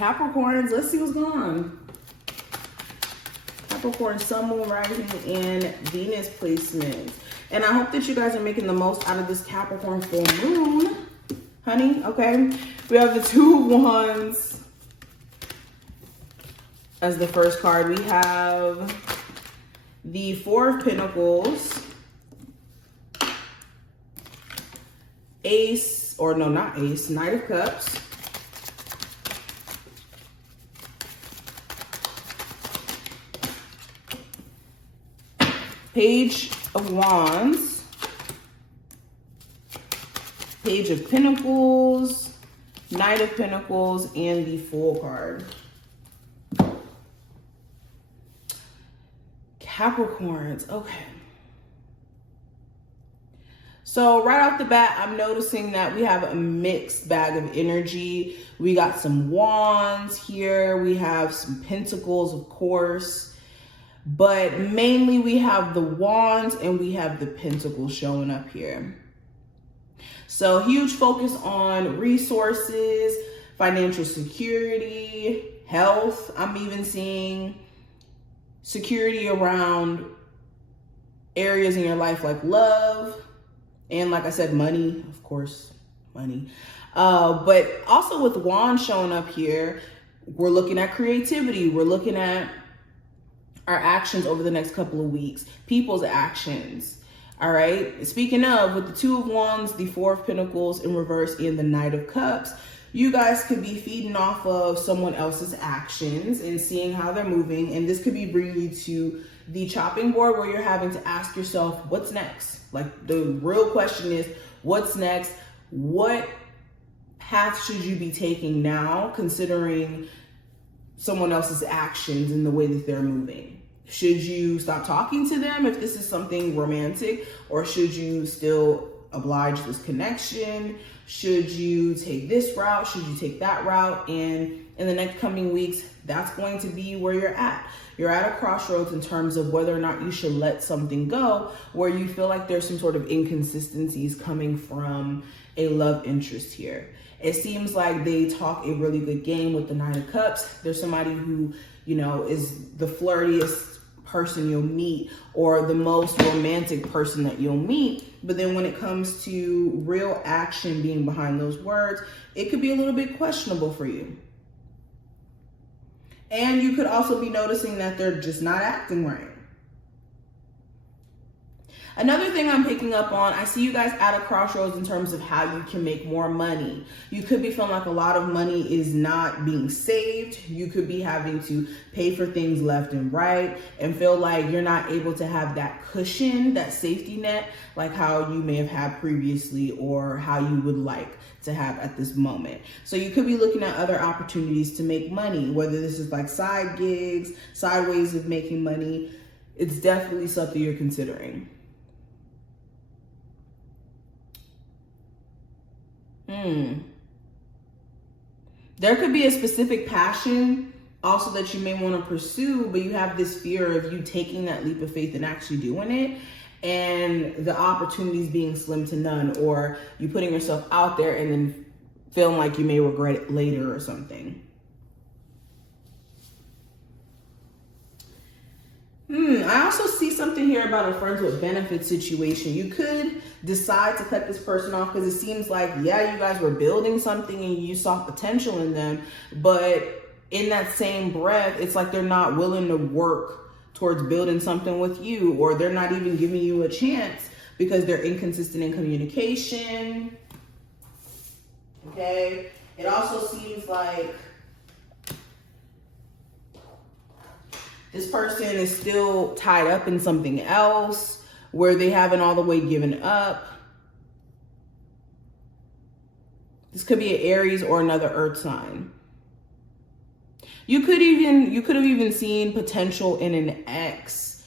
Capricorns, let's see what's going on. Capricorn, Sun, Moon, Rising, and Venus placements. And I hope that you guys are making the most out of this Capricorn full moon, honey, okay? We have the Two of Wands as the first card. We have the Four of Pentacles, Ace, or no, not Ace, Knight of Cups, Page of Wands, Page of Pentacles, Knight of Pentacles, and the Fool card. Capricorns, okay. So right off the bat, I'm noticing that we have a mixed bag of energy. We got some wands here. We have some pentacles, of course. But mainly we have the wands and we have the pentacles showing up here. So huge focus on resources, financial security, health. I'm even seeing security around areas in your life like love. And like I said, money, of course, money. But also with wands showing up here, we're looking at creativity. We're looking at our actions over the next couple of weeks, people's actions. All right. Speaking of, with the Two of Wands, the Four of Pentacles in reverse, and the Knight of Cups, you guys could be feeding off of someone else's actions and seeing how they're moving. And this could be bringing you to the chopping board where you're having to ask yourself, what's next? Like the real question is, what's next? What path should you be taking now, considering someone else's actions and the way that they're moving? Should you stop talking to them if this is something romantic, or should you still oblige this connection? Should you take this route? Should you take that route? And in the next coming weeks, that's going to be where you're at. You're at a crossroads in terms of whether or not you should let something go, where you feel like there's some sort of inconsistencies coming from a love interest here. It seems like they talk a really good game with the Nine of Cups. There's somebody who, you know, is the flirtiest person you'll meet or the most romantic person that you'll meet. But then when it comes to real action being behind those words, it could be a little bit questionable for you. And you could also be noticing that they're just not acting right. Another thing I'm picking up on, I see you guys at a crossroads in terms of how you can make more money. You could be feeling like a lot of money is not being saved. You could be having to pay for things left and right and feel like you're not able to have that cushion, that safety net, like how you may have had previously or how you would like to have at this moment. So you could be looking at other opportunities to make money, whether this is like side gigs, side ways of making money. It's definitely something you're considering. There could be a specific passion also that you may want to pursue, but you have this fear of you taking that leap of faith and actually doing it, and the opportunities being slim to none, or you putting yourself out there and then feeling like you may regret it later or something. I also see something here about a friends with benefits situation. You could decide to cut this person off because it seems like, yeah, you guys were building something and you saw potential in them, but in that same breath, it's like they're not willing to work towards building something with you, or they're not even giving you a chance because they're inconsistent in communication. Okay. It also seems like this person is still tied up in something else where they haven't all the way given up. This could be an Aries or another Earth sign. You could have even seen potential in an ex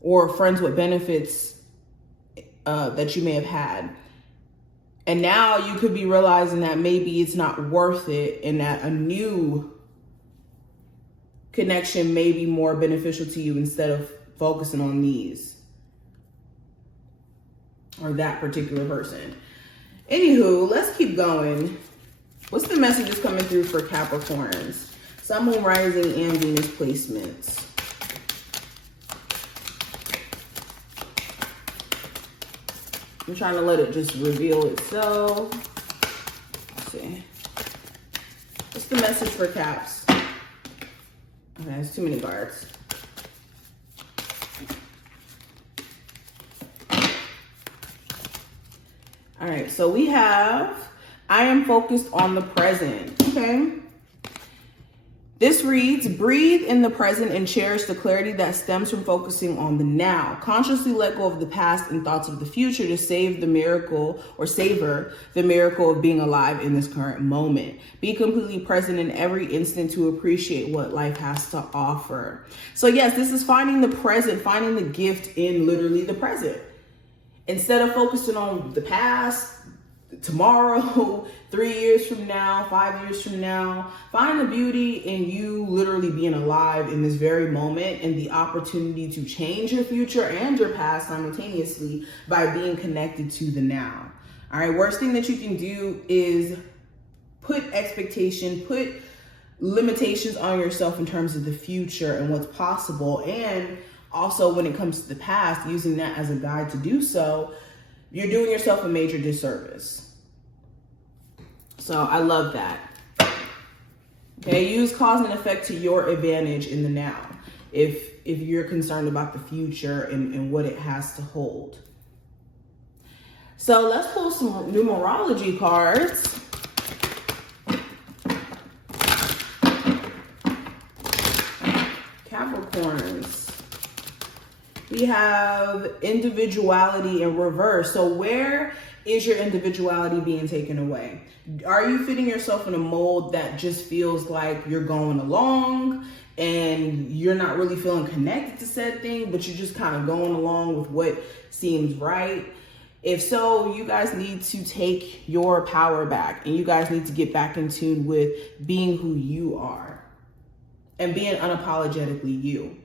or friends with benefits that you may have had. And now you could be realizing that maybe it's not worth it and that a new connection may be more beneficial to you instead of focusing on these or that particular person. Anywho, let's keep going. What's the messages coming through for Capricorns? Sun, Moon, Rising, and Venus placements. I'm trying to let it just reveal itself. Let's see. What's the message for Caps? Okay, there's too many cards. All right, so we have, I am focused on the present, okay? This reads, breathe in the present and cherish the clarity that stems from focusing on the now. Consciously let go of the past and thoughts of the future to save the miracle or savor the miracle of being alive in this current moment. Be completely present in every instant to appreciate what life has to offer. So yes, this is finding the present, finding the gift in literally the present. Instead of focusing on the past, tomorrow, 3 years from now, 5 years from now, find the beauty in you literally being alive in this very moment and the opportunity to change your future and your past simultaneously by being connected to the now. All right, worst thing that you can do is put expectation, put limitations on yourself in terms of the future and what's possible. And also when it comes to the past, using that as a guide to do so, you're doing yourself a major disservice. So I love that. Okay, use cause and effect to your advantage in the now. If you're concerned about the future and what it has to hold. So let's pull some numerology cards. Capricorns. We have individuality in reverse. So where is your individuality being taken away? Are you fitting yourself in a mold that just feels like you're going along and you're not really feeling connected to said thing, but you're just kind of going along with what seems right? If so, you guys need to take your power back and you guys need to get back in tune with being who you are and being unapologetically you.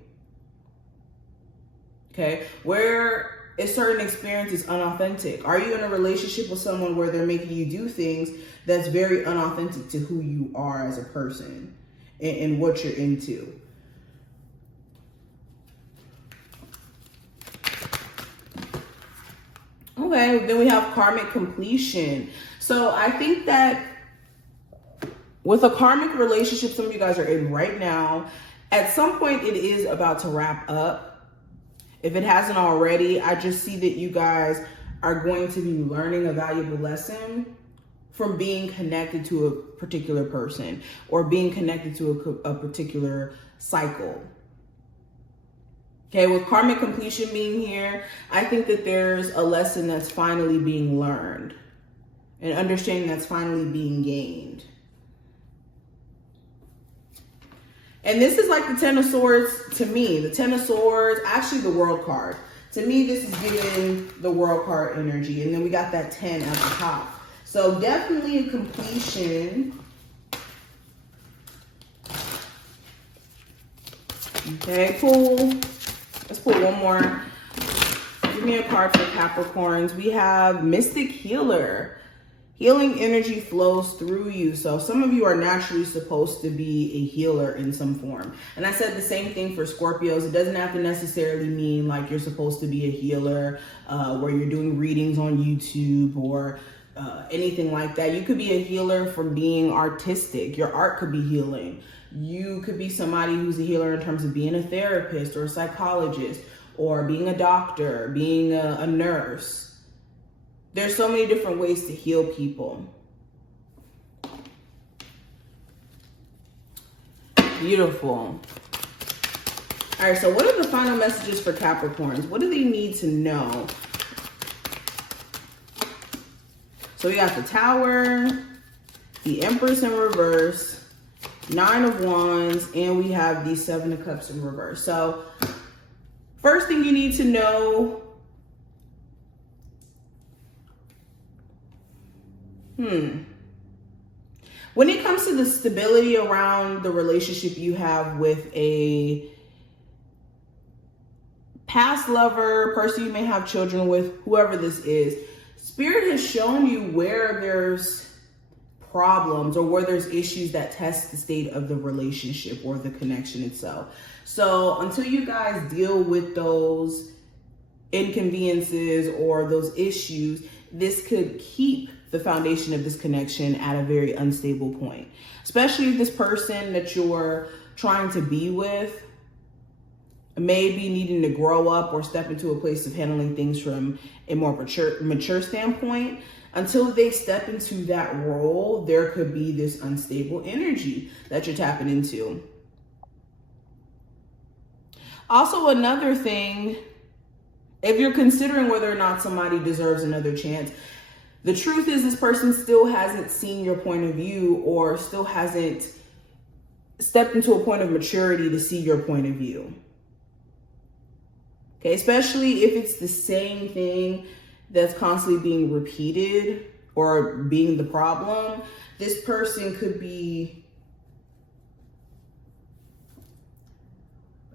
Okay, where a certain experience is unauthentic. Are you in a relationship with someone where they're making you do things that's very unauthentic to who you are as a person and what you're into? Okay, then we have karmic completion. So I think that with a karmic relationship some of you guys are in right now, at some point it is about to wrap up. If it hasn't already, I just see that you guys are going to be learning a valuable lesson from being connected to a particular person or being connected to a particular cycle. Okay, with karmic completion being here, I think that there's a lesson that's finally being learned, an understanding that's finally being gained. And this is like the Ten of Swords to me. The Ten of Swords, actually the World card. To me, this is giving the World card energy. And then we got that 10 at the top. So definitely a completion. Okay, cool. Let's pull one more. Give me a card for Capricorns. We have Mystic Healer. Healing energy flows through you. So some of you are naturally supposed to be a healer in some form. And I said the same thing for Scorpios. It doesn't have to necessarily mean like you're supposed to be a healer where you're doing readings on YouTube or anything like that. You could be a healer from being artistic. Your art could be healing. You could be somebody who's a healer in terms of being a therapist or a psychologist or being a doctor, being a nurse. There's so many different ways to heal people. Beautiful. All right, so what are the final messages for Capricorns? What do they need to know? So we got the Tower, the Empress in reverse, Nine of Wands, and we have the Seven of Cups in reverse. So first thing you need to know, when it comes to the stability around the relationship you have with a past lover, person you may have children with, whoever this is, Spirit has shown you where there's problems, or where there's issues that test the state of the relationship or the connection itself. So until you guys deal with those inconveniences or those issues, this could keep the foundation of this connection at a very unstable point. Especially if this person that you're trying to be with may be needing to grow up or step into a place of handling things from a more mature standpoint. Until they step into that role, there could be this unstable energy that you're tapping into. Also, another thing, if you're considering whether or not somebody deserves another chance, the truth is this person still hasn't seen your point of view or still hasn't stepped into a point of maturity to see your point of view. Okay, especially if it's the same thing that's constantly being repeated or being the problem. This person could be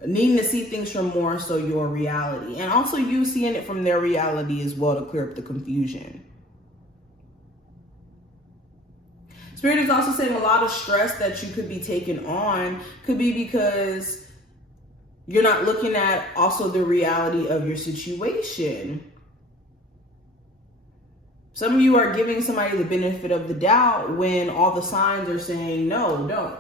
needing to see things from more so your reality, and also you seeing it from their reality as well to clear up the confusion. Spirit is also saying a lot of stress that you could be taking on could be because you're not looking at also the reality of your situation. Some of you are giving somebody the benefit of the doubt when all the signs are saying, no, don't.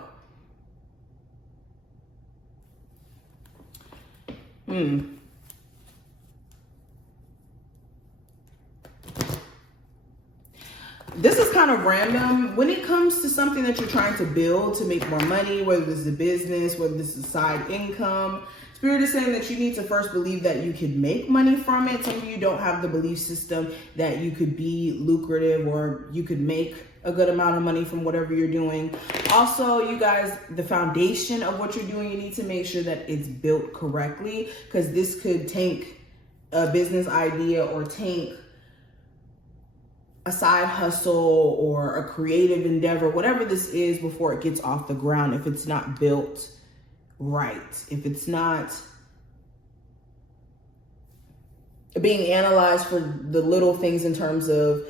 This is kind of random. When it comes to something that you're trying to build to make more money, whether this is a business, whether this is side income, Spirit is saying that you need to first believe that you could make money from it. Some of you don't have the belief system that you could be lucrative or you could make a good amount of money from whatever you're doing. Also, you guys, the foundation of what you're doing, you need to make sure that it's built correctly, because this could tank a business idea or tank a side hustle or a creative endeavor, whatever this is, before it gets off the ground, if it's not built right, if it's not being analyzed for the little things in terms of,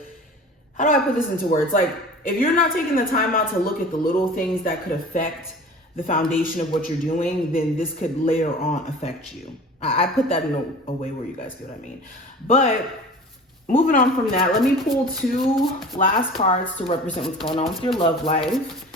how do I put this into words? Like, if you're not taking the time out to look at the little things that could affect the foundation of what you're doing, then this could later on affect you. I put that in a way where you guys get what I mean. But moving on from that, let me pull two last cards to represent what's going on with your love life.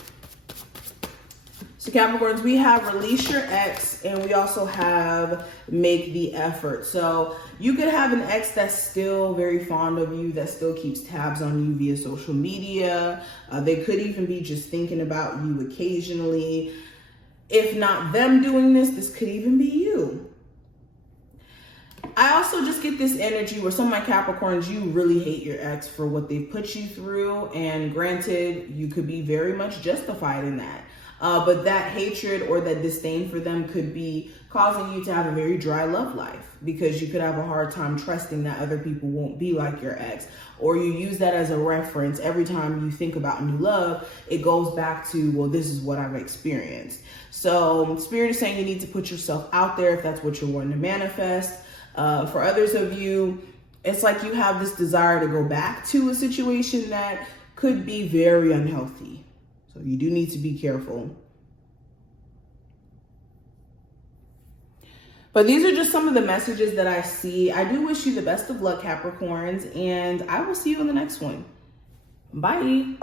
So Capricorns, we have release your ex, and we also have make the effort. So you could have an ex that's still very fond of you, that still keeps tabs on you via social media. They could even be just thinking about you occasionally. If not them doing this, this could even be you. I also just get this energy where some of my Capricorns, you really hate your ex for what they've put you through. And granted, you could be very much justified in that. But that hatred or that disdain for them could be causing you to have a very dry love life, because you could have a hard time trusting that other people won't be like your ex, or you use that as a reference. Every time you think about new love, it goes back to, well, this is what I've experienced. So Spirit is saying you need to put yourself out there if that's what you're wanting to manifest. For others of you, it's like you have this desire to go back to a situation that could be very unhealthy. So you do need to be careful. But these are just some of the messages that I see. I do wish you the best of luck, Capricorns, and I will see you in the next one. Bye.